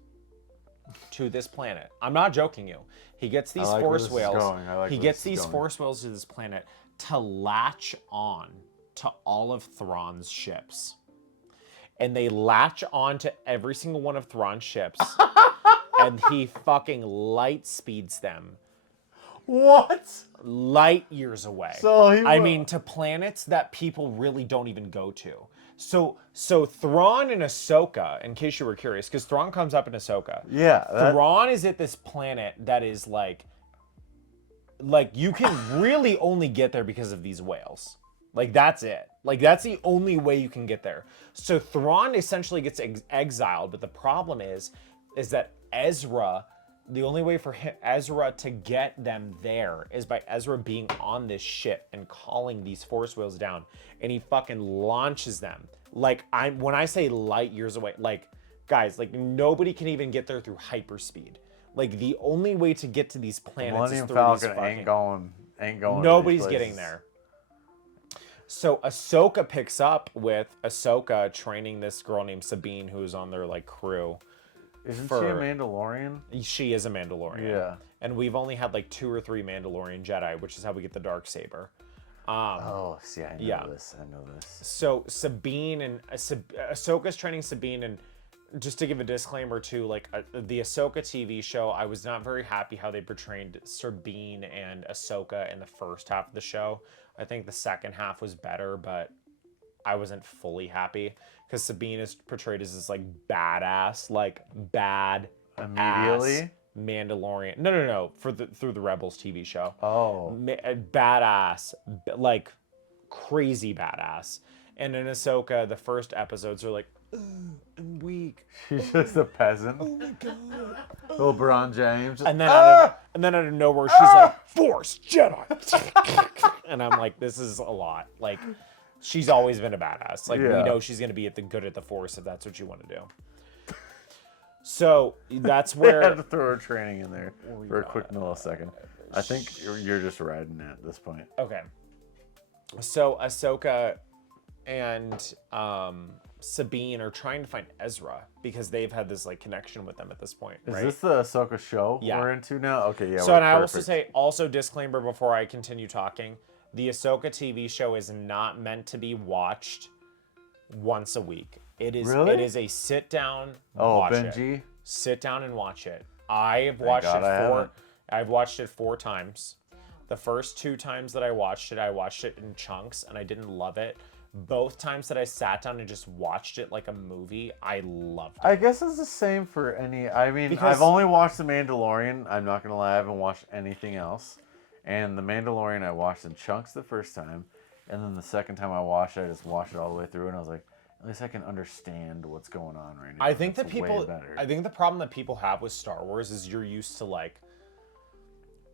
to this planet. I'm not joking you. He gets these like where Force this is whales. going. I like He where gets this is these going. Force whales to this planet to latch on to all of Thrawn's ships. And they latch on to every single one of Thrawn's ships. And he fucking light speeds them What? light years away. So I mean, to planets that people really don't even go to. So Thrawn and Ahsoka, in case you were curious, because Thrawn comes up in Ahsoka. Yeah. Thrawn is at this planet that is like you can really only get there because of these whales. Like, that's it. Like, that's the only way you can get there. So Thrawn essentially gets exiled, but the problem is that Ezra, the only way for Ezra to get them there is by Ezra being on this ship and calling these Force whales down, and he fucking launches them. Like, when I say light years away, like, guys, like, nobody can even get there through hyperspeed. Like, the only way to get to these planets Millennium is through Falcon these fucking... ain't going. Nobody's to these getting places. there. So Ahsoka picks up with Ahsoka training this girl named Sabine who's on their like crew. Isn't she a Mandalorian? She is a Mandalorian. Yeah. And we've only had like 2 or 3 Mandalorian Jedi, which is how we get the Darksaber. Oh, see, I know yeah. this. I know this. So Sabine and Ahsoka's training Sabine, and just to give a disclaimer too, like the Ahsoka TV show, I was not very happy how they portrayed Sabine and Ahsoka in the first half of the show. I think the second half was better, but I wasn't fully happy because Sabine is portrayed as this like badass, like bad Immediately? Mandalorian. No. Through the Rebels TV show. Oh. Badass, like crazy badass. And in Ahsoka, the first episodes are like, I'm weak. She's just a peasant. Oh my god. Little Bron James. And then out of nowhere, she's like, Force Jedi. And I'm like, this is a lot. Like, she's always been a badass. Like, we know she's gonna be good at the Force if that's what you want to do. So that's where I had to throw her training in there for a quick millisecond. I think you're just riding it at this point. Okay. So Ahsoka and Sabine are trying to find Ezra because they've had this like connection with them at this point. Is right? this the Ahsoka show Yeah. we're into now? Okay, yeah. So, and I also disclaimer before I continue talking, the Ahsoka TV show is not meant to be watched once a week. It is. Really? It is a sit down. Oh, watch Benji. It. Sit down and watch it. I've watched it I've watched it 4 times. The first 2 times that I watched it in chunks, and I didn't love it. Both times that I sat down and just watched it like a movie, I loved it. I guess it's the same for any. I mean, Because- I've only watched The Mandalorian. I'm not gonna lie, I haven't watched anything else. And The Mandalorian, I watched in chunks the first time, and then the second time I watched it, I just watched it all the way through, and I was like, at least I can understand what's going on right now. I think That's that people. way better. I think the problem that people have with Star Wars is you're used to like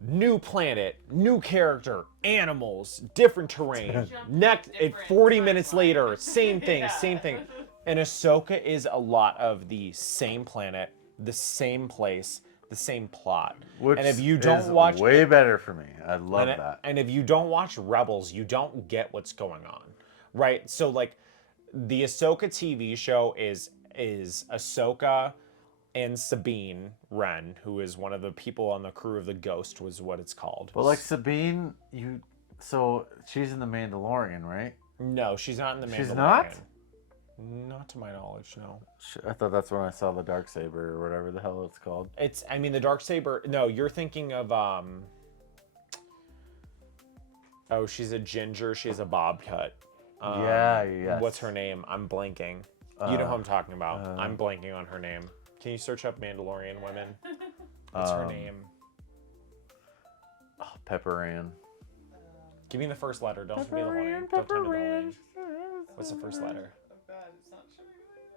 new planet, new character, animals, different terrain. Next, 40 minutes later, same thing, same thing. And Ahsoka is a lot of the same planet, the same place, the same plot. Which and if you is don't watch way better for me. I love and, that. and if you don't watch Rebels, you don't get what's going on, right? So like, the Ahsoka TV show is Ahsoka and Sabine Wren, who is one of the people on the crew of the Ghost, was what it's called. But like Sabine, so she's in The Mandalorian, right? No, she's not in the Mandalorian. She's not? Not to my knowledge, no. I thought that's when I saw the Darksaber or whatever the hell it's called. I mean, the Darksaber. No, you're thinking of Oh, she's a ginger. She has a bob cut. Yes. What's her name? I'm blanking. You know who I'm talking about. I'm blanking on her name. Can you search up Mandalorian women? What's her name? Oh, Pepper Ann. Give me the first letter. Don't give me the whole name. Don't tell me the whole name. What's the first letter? Oh god, it's not showing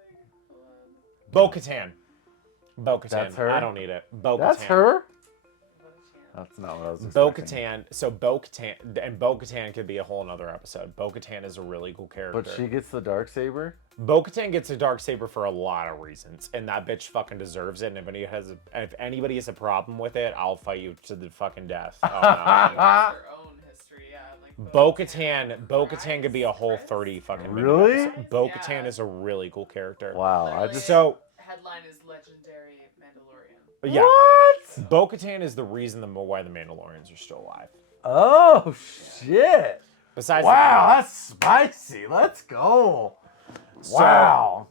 anything. Bo-Katan. Bo-Katan. That's her? I don't need it. Bo-Katan. That's her? That's not what I was expecting. Bo-Katan. So Bo-Katan, and Bo-Katan could be a whole nother episode. Bo-Katan is a really cool character. But she gets the Darksaber? Bo-Katan gets a Darksaber for a lot of reasons, and that bitch fucking deserves it. And if anybody has a problem with it, I'll fight you to the fucking death. Oh, no. Her own history, yeah. Like Bo-Katan could be a whole 30 fucking minute Really? episode. Bo-Katan is a really cool character. Wow. So headline is legendary Mandalorian. yeah, What? Bo-Katan is the reason why the Mandalorians are still alive. Oh, shit. Besides, Wow, that's spicy. Let's go. Wow.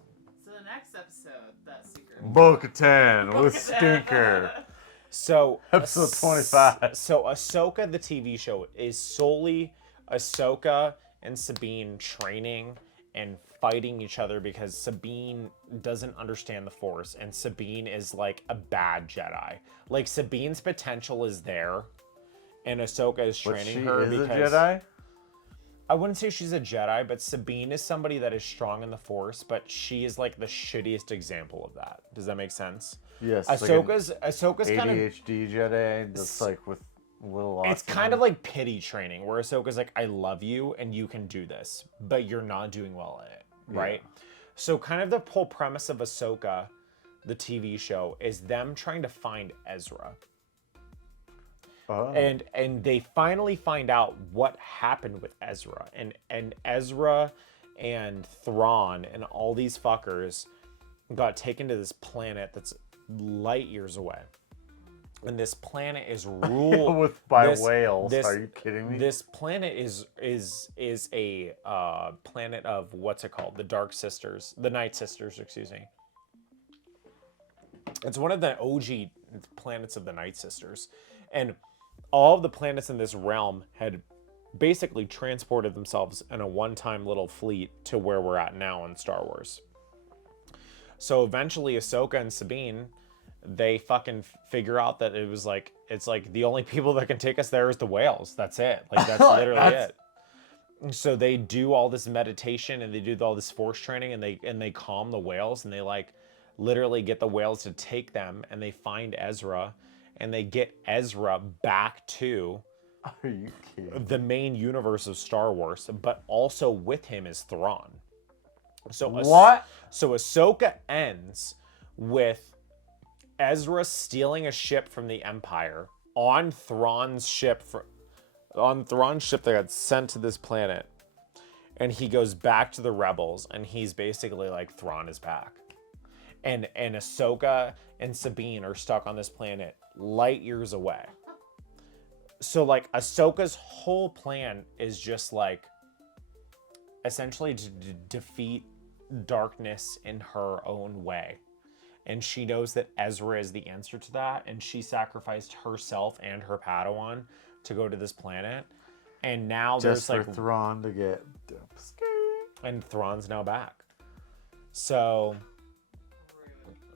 So the next episode, that secret. Bo-Katan with Stinker. So Episode 25. So Ahsoka, the TV show, is solely Ahsoka and Sabine training and fighting each other because Sabine doesn't understand the Force, and Sabine is like a bad Jedi. Like Sabine's potential is there, and Ahsoka is But training she her is because a Jedi? I wouldn't say she's a Jedi, but Sabine is somebody that is strong in the Force, but she is like the shittiest example of that. Does that make sense? Yes. Ahsoka's kind of ADHD Jedi that's like with little autism. it's kind of like pity training, where Ahsoka's like, I love you and you can do this, but you're not doing well at it, right? So kind of the whole premise of Ahsoka, the TV show, is them trying to find Ezra. Oh. And they finally find out what happened with Ezra. And Ezra and Thrawn and all these fuckers got taken to this planet that's light years away. And this planet is ruled by this- whales. this- Are you kidding me? This planet is a planet of what's it called? The Dark Sisters, the Night Sisters, excuse me. It's one of the OG planets of the Night Sisters, and all of the planets in this realm had basically transported themselves in a one-time little fleet to where we're at now in Star Wars. So eventually, Ahsoka and Sabine, they fucking figure out that it's like the only people that can take us there is the whales. That's it. Like that's literally it. So they do all this meditation and they do all this force training and they calm the whales and they like literally get the whales to take them and they find Ezra and they get Ezra back to Are you kidding? the main universe of Star Wars, but also with him is Thrawn. So What? So Ahsoka ends with Ezra stealing a ship from the Empire on Thrawn's ship that got sent to this planet, and he goes back to the rebels, and he's basically like, Thrawn is back, and Ahsoka and Sabine are stuck on this planet light years away. So like Ahsoka's whole plan is just like essentially to defeat darkness in her own way. And she knows that Ezra is the answer to that. And she sacrificed herself and her Padawan to go to this planet. And now Just there's for like, Thrawn to get. and Thrawn's now back. So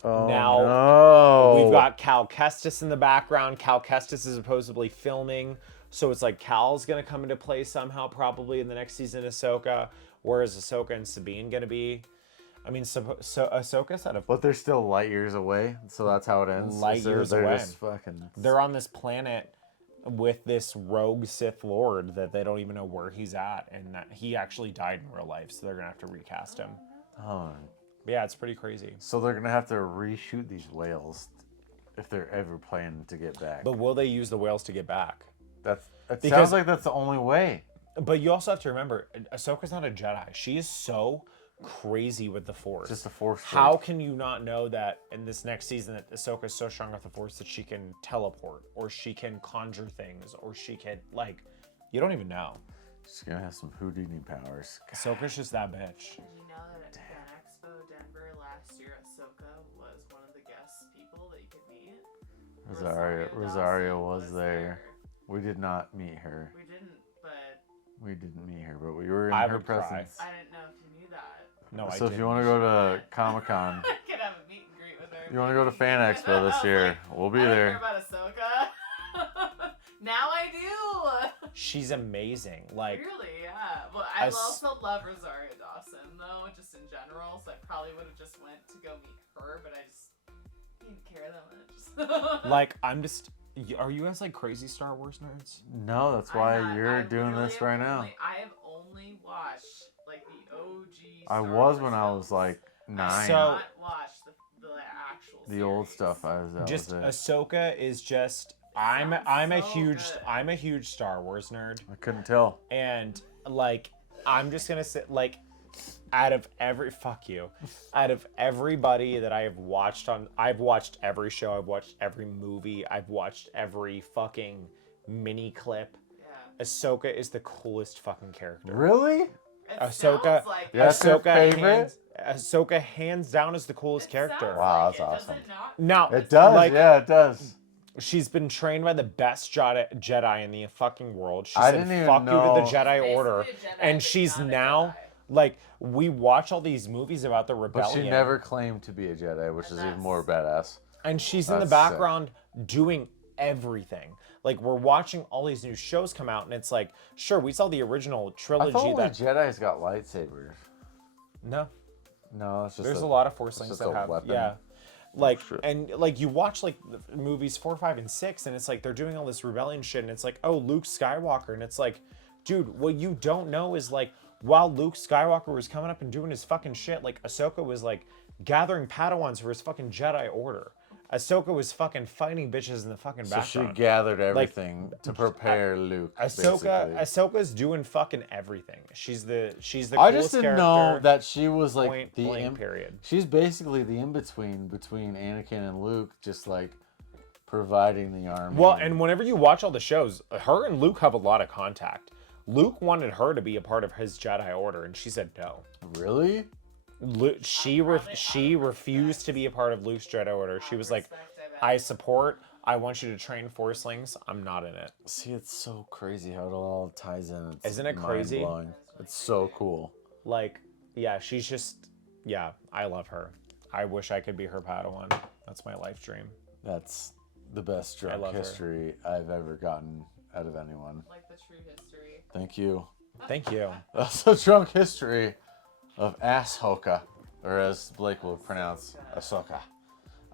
Oh, now no. we've got Cal Kestis in the background. Cal Kestis is supposedly filming. So it's like Cal's going to come into play somehow, probably in the next season of Ahsoka. Whereas Ahsoka and Sabine going to be? I mean, so Ahsoka's had a... But they're still light years away, so that's how it ends. Light years they're away. Just fucking... They're on this planet with this rogue Sith Lord that they don't even know where he's at. And that he actually died in real life, so they're going to have to recast him. Oh. But yeah, it's pretty crazy. So they're gonna have to reshoot these whales if they're ever planning to get back. But will they use the whales to get back? It Because- sounds like that's the only way. But you also have to remember, Ahsoka's not a Jedi. She is so crazy with the Force. Just a Force. How can you not know that in this next season that Ahsoka is so strong with the Force that she can teleport, or she can conjure things, or she can, like, you don't even know. She's gonna have some Houdini powers. Ahsoka's just that bitch. Did you know that at Fan Expo Denver last year, Ahsoka was one of the guest people that you could meet? Rosario was there. We did not meet her. We didn't, but But we were in I her would cry. presence. I didn't know if you knew that. No, I So if didn't. you want to go to Comic-Con, I could have a meet and greet with her. you want to go to Fan Expo this year, we'll be I don't there. care about Ahsoka. Now I do. She's amazing. Like, Really, yeah. Well, I As- also love Rosario Dawson, though, just in general. So I probably would have just went to go meet her, but I just didn't care that much. like I'm just. Are you guys like crazy Star Wars nerds? No, that's why you're doing this right now. I have only watched like the OG. I Star was Wars when I was films. like I 9. have So- not watched the actual. The old series. stuff. That Just was it. Ahsoka is just. sounds I'm a so huge good. I'm a huge Star Wars nerd, I couldn't tell. and like I'm just gonna say like out of everybody that I've watched every show, I've watched every movie, I've watched every fucking mini clip. Yeah. Ahsoka is the coolest fucking character. Really? It Ahsoka- sounds like Yeah, that's your favorite? Ahsoka hands down is the coolest it character. sounds Wow, like that's it. Does awesome. it not? No, It does. Like- Yeah, it does. she's been trained by the best Jedi in the fucking world. She I said didn't even fuck you know- to the Jedi Basically Order. a Jedi, And but she's not a now Jedi. like we watch all these movies about the But rebellion. she never claimed to be a Jedi, which is even more badass. And she's in the That's sick. background doing everything. Like we're watching all these new shows come out, and it's like, sure, we saw the original I trilogy. thought only That Jedi's got lightsabers. no, No, it's just there's a lot of Force it's links just that a have weapon. yeah. Like shit. and like you watch like the movies 4, 5, and 6, and it's like they're doing all this rebellion shit, and it's like, oh, Luke Skywalker, and it's like, dude, what you don't know is like while Luke Skywalker was coming up and doing his fucking shit, like Ahsoka was like gathering Padawans for his fucking Jedi Order. Ahsoka was fucking fighting bitches in the fucking So she background. gathered everything to prepare Luke. Ahsoka's doing fucking everything. She's the I coolest just didn't character. know that she was like Point the blank, period. She's basically the in between Anakin and Luke, just like providing the army. Well, and whenever you watch all the shows, her and Luke have a lot of contact. Luke wanted her to be a part of his Jedi Order, and she said no. Really? She refused to be a part of Luke's Jedi Order. She was like, I support. I want you to train Forcelings. I'm not in it. See, it's so crazy how it all ties in. Isn't it crazy? Mind-blowing. It's so cool. Like, yeah, she's just, yeah, I love her. I wish I could be her Padawan. That's my life dream. That's the best drunk history I've ever gotten out of anyone. Like the true history. Thank you. Thank you. That's the drunk history of Ahsoka, or as Blake will pronounce, Ahsoka.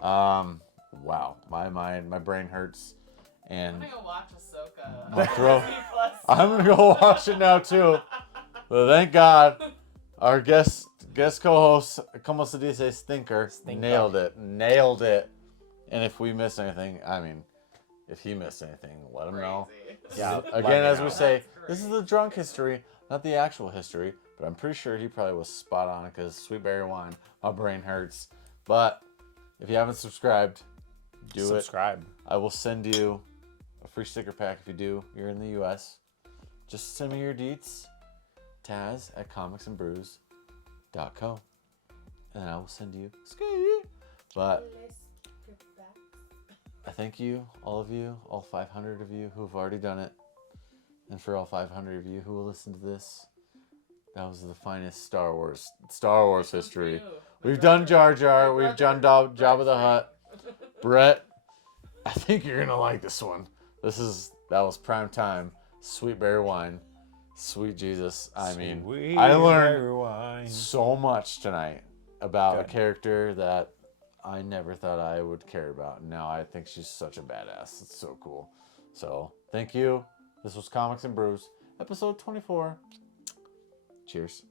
Wow, my brain hurts, and I'm gonna go watch Ahsoka. my throat. Disney Plus. I'm gonna go watch it now too. But thank God, our guest co-host, como se dice, Stinker, nailed it. And if we miss anything, I mean, if he missed anything, let him know. Crazy. Yeah. Again, as we know. say, That's this is great. the drunk history, not the actual history. But I'm pretty sure he probably was spot on because sweet berry wine, my brain hurts. But if you haven't subscribed, do Subscribe. it. I will send you a free sticker pack if you do. You're in the U.S. Just send me your deets, Taz at comicsandbrews.co, and I will send you ski. But I thank you, all of you, all 500 of you who have already done it, and for all 500 of you who will listen to this. That was the finest Star Wars history. We've done Jar Jar. We've done Jabba the Hutt. Brett, I think you're gonna like this one. That was prime time. Sweet berry wine. Sweet Jesus. I mean, I learned so much tonight about a character that I never thought I would care about. And now I think she's such a badass. It's so cool. So thank you. This was Comics and Brews, episode 24. Cheers.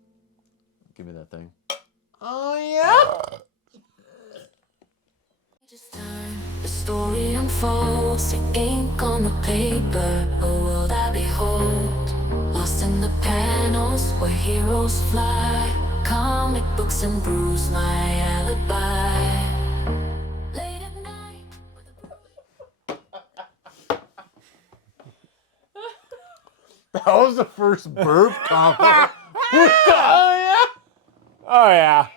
Give me that thing. Oh, yeah. Just time, the story unfolds, the ink on the paper, a world I behold. Lost in the panels where heroes fly, comic books and brews, my alibi. Late at night, That was the first burp comment. Oh, yeah. Oh, yeah.